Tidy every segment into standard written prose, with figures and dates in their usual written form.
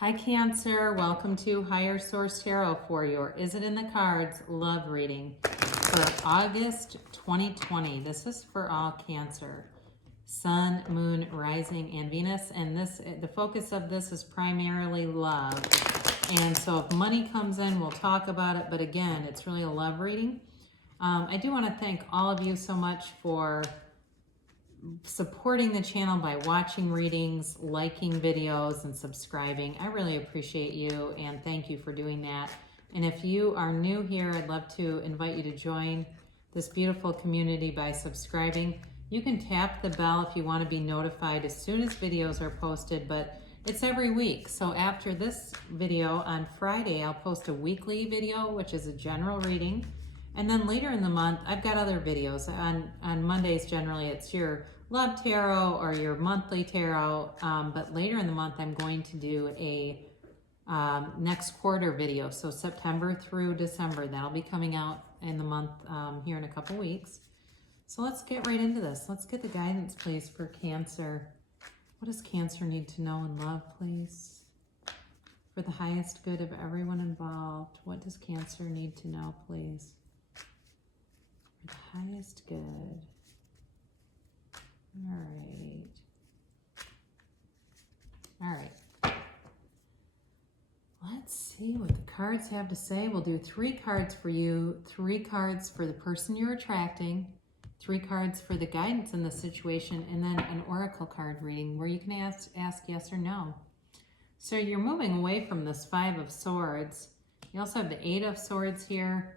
Hi Cancer, welcome to Higher Source Tarot for your Is It in the Cards love reading for August 2020. This is for all Cancer. Sun, Moon, Rising, and Venus. And the focus of this is primarily love. And so if money comes in, we'll talk about it. But again, it's really a love reading. I do want to thank all of you so much for supporting the channel by watching readings, liking videos, and subscribing. I really appreciate you and thank you for doing that. And if you are new here, I'd love to invite you to join this beautiful community by subscribing. You can tap the bell if you want to be notified as soon as videos are posted, but it's every week. So after this video on Friday, I'll post a weekly video, which is a general reading. And then later in the month, I've got other videos. On Mondays, generally, it's your love tarot or your monthly tarot. But later in the month, I'm going to do a next quarter video. So September through December, that'll be coming out in the month here in a couple weeks. So let's get right into this. Let's get the guidance, please, for Cancer. What does Cancer need to know in love, please? For the highest good of everyone involved, what does Cancer need to know, please? The highest good. All right. Let's see what the cards have to say. We'll do 3 cards for you, 3 cards for the person you're attracting, 3 cards for the guidance in the situation, and then an oracle card reading where you can ask yes or no. So you're moving away from this 5 of Swords. You also have the 8 of Swords here,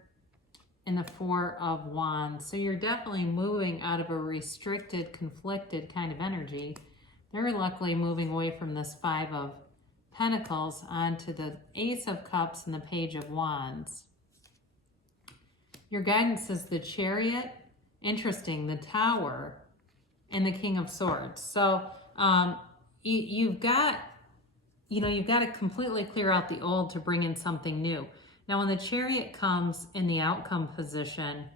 and the 4 of Wands. So you're definitely moving out of a restricted, conflicted kind of energy. Very luckily moving away from this 5 of Pentacles onto the Ace of Cups and the Page of Wands. Your guidance is the Chariot, interesting, the Tower, and the King of Swords. So you've got to completely clear out the old to bring in something new. Now, when the Chariot comes in the outcome position,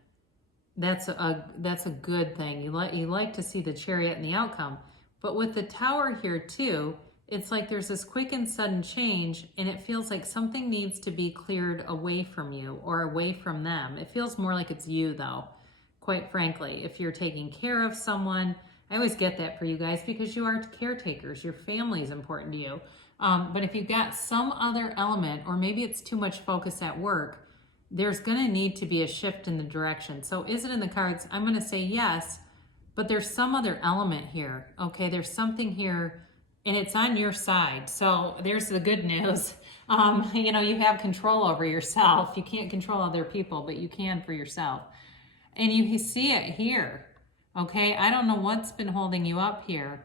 that's a good thing. You like to see the Chariot in the outcome. But with the Tower here too, it's like there's this quick and sudden change, and it feels like something needs to be cleared away from you or away from them. It feels more like it's you, though, quite frankly. If you're taking care of someone, I always get that for you guys because you are caretakers. Your family is important to you. But if you've got some other element, or maybe it's too much focus at work, there's going to need to be a shift in the direction. So is it in the cards? I'm going to say yes, but there's some other element here. Okay, there's something here, and it's on your side. So there's the good news. You have control over yourself. You can't control other people, but you can for yourself. And you see it here. Okay, I don't know what's been holding you up here.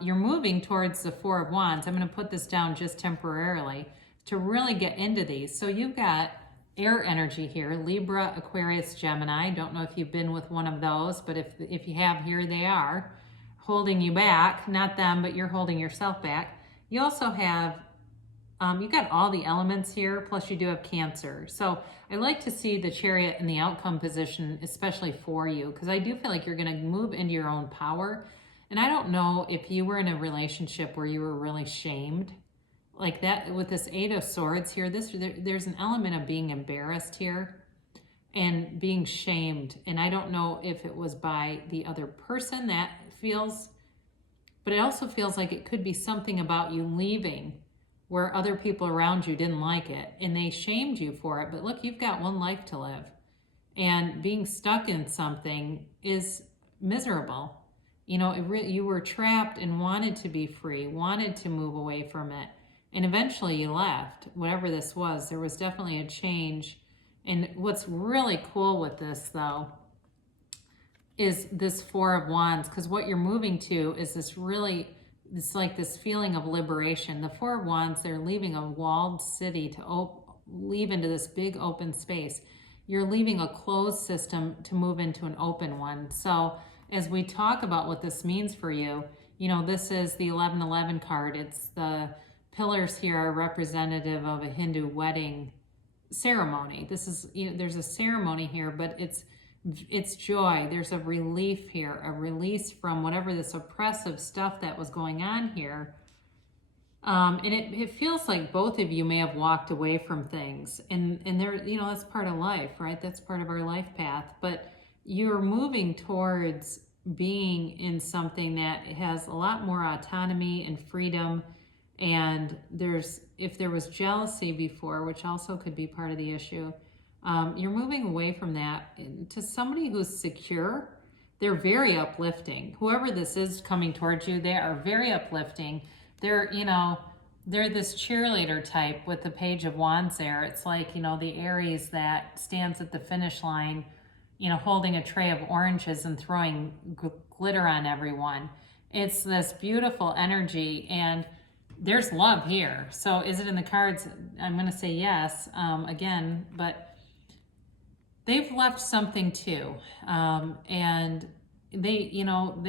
You're moving towards the 4 of Wands. I'm going to put this down just temporarily to really get into these. So you've got air energy here, Libra, Aquarius, Gemini. Don't know if you've been with one of those, but if you have, here they are, holding you back. Not them, but you're holding yourself back. You also have, you've got all the elements here, plus you do have Cancer. So I like to see the Chariot in the outcome position, especially for you, because I do feel like you're going to move into your own power. And I don't know if you were in a relationship where you were really shamed like that. With this 8 of Swords here, there's an element of being embarrassed here and being shamed. And I don't know if it was by the other person that feels, but it also feels like it could be something about you leaving where other people around you didn't like it and they shamed you for it. But look, you've got one life to live, and being stuck in something is miserable. You were trapped and wanted to be free, wanted to move away from it. And eventually you left, whatever this was. There was definitely a change. And what's really cool with this, though, is this 4 of Wands, because what you're moving to is it's like this feeling of liberation. The 4 of Wands, they're leaving a walled city to leave into this big open space. You're leaving a closed system to move into an open one. So as we talk about what this means for you, this is the 1111 card. It's the pillars here are representative of a Hindu wedding ceremony. This is, there's a ceremony here, but it's joy. There's a relief here, a release from whatever this oppressive stuff that was going on here. And it feels like both of you may have walked away from things, and there, you know, that's part of life, right? That's part of our life path. But you're moving towards being in something that has a lot more autonomy and freedom. And if there was jealousy before, which also could be part of the issue, you're moving away from that to somebody who's secure. They're very uplifting. Whoever this is coming towards you, they are very uplifting. They're, you know, they're this cheerleader type with the Page of Wands there. It's like, you know, the Aries that stands at the finish line, you know, holding a tray of oranges and throwing glitter on everyone. It's this beautiful energy, and there's love here. So is it in the cards? I'm going to say yes, again, but they've left something too. And they, you know,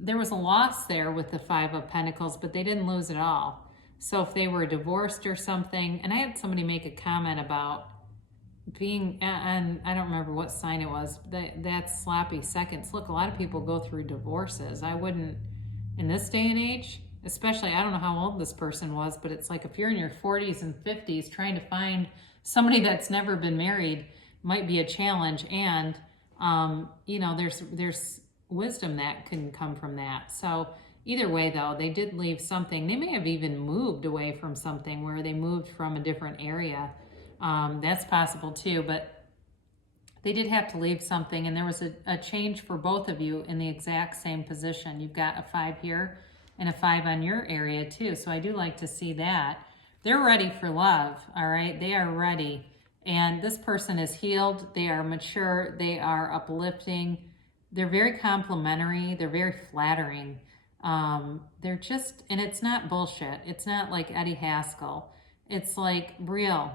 there was a loss there with the Five of Pentacles, but they didn't lose it all. So if they were divorced or something, and I had somebody make a comment about being, and I don't remember what sign it was, that's sloppy seconds. Look, a lot of people go through divorces. I wouldn't, in this day and age, especially, I don't know how old this person was, but it's like if you're in your 40s and 50s, trying to find somebody that's never been married might be a challenge. And, you know, there's wisdom that can come from that. So either way, though, they did leave something. They may have even moved away from something where they moved from a different area. That's possible too, but they did have to leave something, and there was a change for both of you in the exact same position. You've got a 5 here and a 5 on your area too. So I do like to see that. They're ready for love, all right? They are ready. And this person is healed. They are mature. They are uplifting. They're very complimentary. They're very flattering. They're just, and it's not bullshit. It's not like Eddie Haskell. It's like real.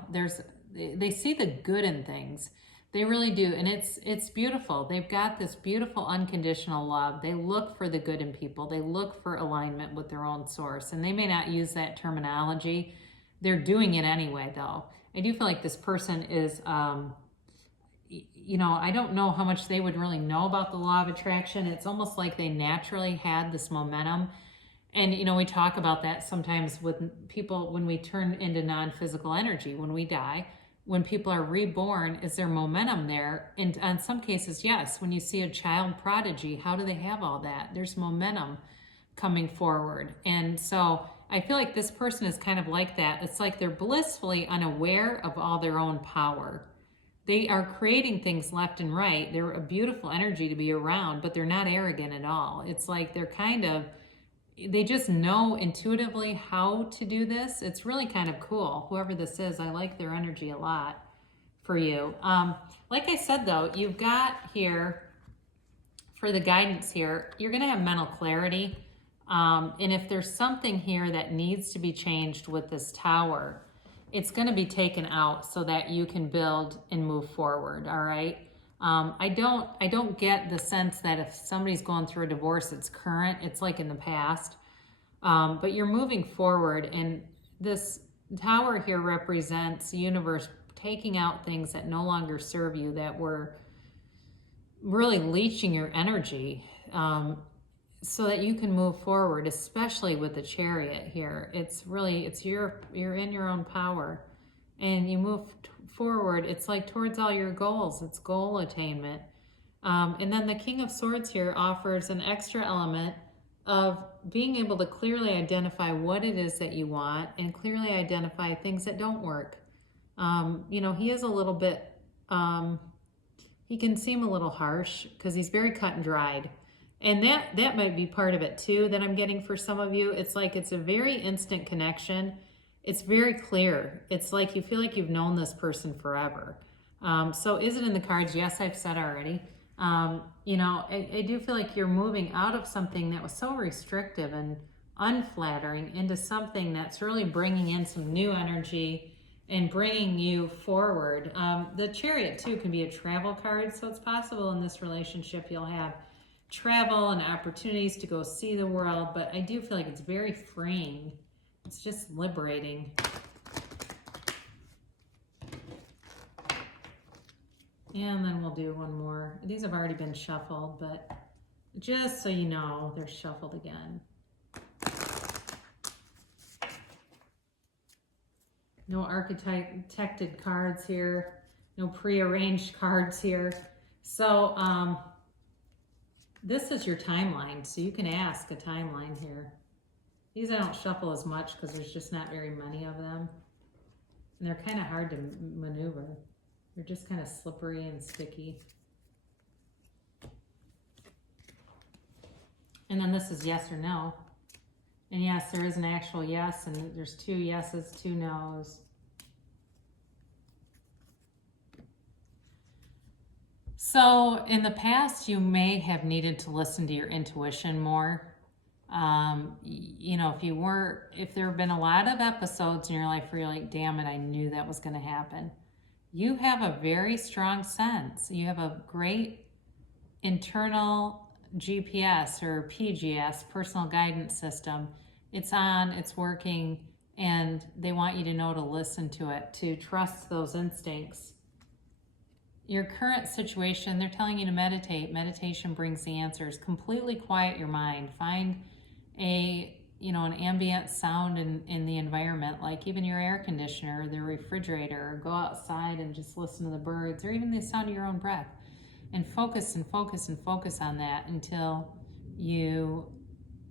They see the good in things. They really do. And it's beautiful. They've got this beautiful unconditional love. They look for the good in people. They look for alignment with their own source. And they may not use that terminology. They're doing it anyway, though. I do feel like this person is, you know, I don't know how much they would really know about the law of attraction. It's almost like they naturally had this momentum. And, you know, we talk about that sometimes with people when we turn into non-physical energy, when we die, when people are reborn, is there momentum there? And in some cases, yes. When you see a child prodigy, how do they have all that? There's momentum coming forward. And so I feel like this person is kind of like that. It's like they're blissfully unaware of all their own power. They are creating things left and right. They're a beautiful energy to be around, but they're not arrogant at all. It's like they're kind of, they just know intuitively how to do this. It's really kind of cool. Whoever this is, I like their energy a lot for you. Like I said, though, you've got here, for the guidance here, you're going to have mental clarity. And if there's something here that needs to be changed with this tower, it's going to be taken out so that you can build and move forward. All right. I don't get the sense that if somebody's going through a divorce, it's current. It's like in the past. But you're moving forward, and this tower here represents the universe taking out things that no longer serve you, that were really leeching your energy. So that you can move forward, especially with the Chariot here. You're in your own power, and you move forward. It's like towards all your goals. It's goal attainment. And then the King of Swords here offers an extra element of being able to clearly identify what it is that you want, and clearly identify things that don't work. You know, he is a little bit, he can seem a little harsh because he's very cut and dried. And that might be part of it too that I'm getting for some of you. It's like it's a very instant connection. It's very clear. It's like you feel like you've known this person forever. So is it in the cards? Yes, I've said already. You know, I do feel like you're moving out of something that was so restrictive and unflattering into something that's really bringing in some new energy and bringing you forward. The Chariot too can be a travel card. So it's possible in this relationship you'll have travel and opportunities to go see the world, but I do feel like it's very freeing. It's just liberating. And then we'll do one more. These have already been shuffled, but just so you know, they're shuffled again. No architected cards here. No prearranged cards here. So this is your timeline. So you can ask a timeline here. These I don't shuffle as much because there's just not very many of them. And they're kind of hard to maneuver. They're just kind of slippery and sticky. And then this is yes or no. And yes, there is an actual yes, and there's 2 yeses, 2 no's. So in the past, you may have needed to listen to your intuition more. You know, if there have been a lot of episodes in your life where you're like, damn it, I knew that was going to happen. You have a very strong sense. You have a great internal GPS or PGS, personal guidance system. It's on, it's working, and they want you to know to listen to it, to trust those instincts. Your current situation, they're telling you to meditate. Meditation brings the answers. Completely quiet your mind. Find an ambient sound in the environment, like even your air conditioner or the refrigerator, or go outside and just listen to the birds, or even the sound of your own breath. And focus and focus and focus on that until you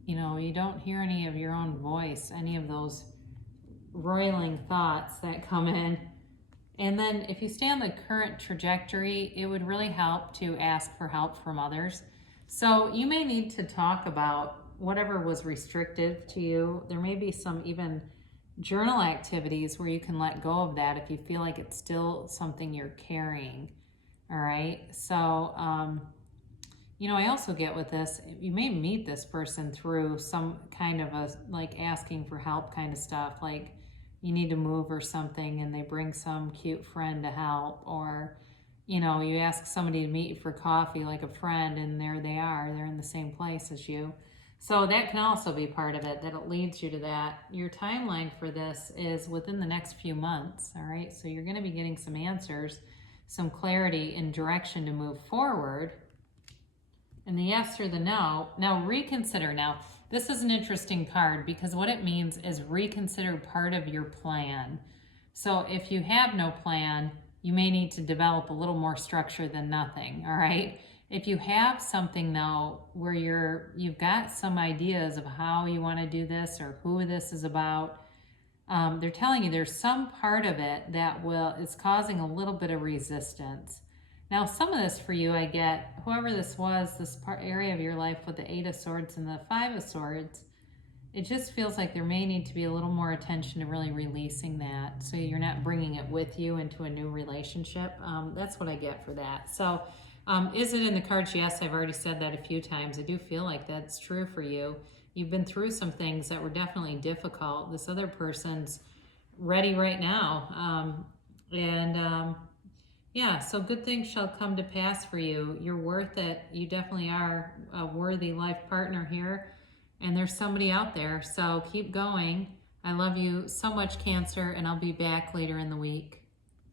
don't hear any of your own voice, any of those roiling thoughts that come in. And then if you stay on the current trajectory, it would really help to ask for help from others. So you may need to talk about whatever was restrictive to you. There may be some even journal activities where you can let go of that if you feel like it's still something you're carrying. All right. So, I also get with this, you may meet this person through some kind of asking for help kind of stuff, like you need to move or something, and they bring some cute friend to help, or, you ask somebody to meet you for coffee, like a friend, and there they are, they're in the same place as you. So that can also be part of it, that it leads you to that. Your timeline for this is within the next few months. All right. So you're going to be getting some answers, some clarity and direction to move forward. And the yes or the no. Now reconsider. Now this is an interesting card because what it means is reconsider part of your plan. So if you have no plan, you may need to develop a little more structure than nothing. All right. If you have something though where you've got some ideas of how you want to do this or who this is about, they're telling you there's some part of it that is causing a little bit of resistance. Now, some of this for you, I get, whoever this was, this area of your life with the 8 of Swords and the 5 of Swords, it just feels like there may need to be a little more attention to really releasing that so you're not bringing it with you into a new relationship. That's what I get for that. So is it in the cards? Yes, I've already said that a few times. I do feel like that's true for you. You've been through some things that were definitely difficult. This other person's ready right now. Yeah, so good things shall come to pass for you. You're worth it. You definitely are a worthy life partner here. And there's somebody out there. So keep going. I love you so much, Cancer, and I'll be back later in the week.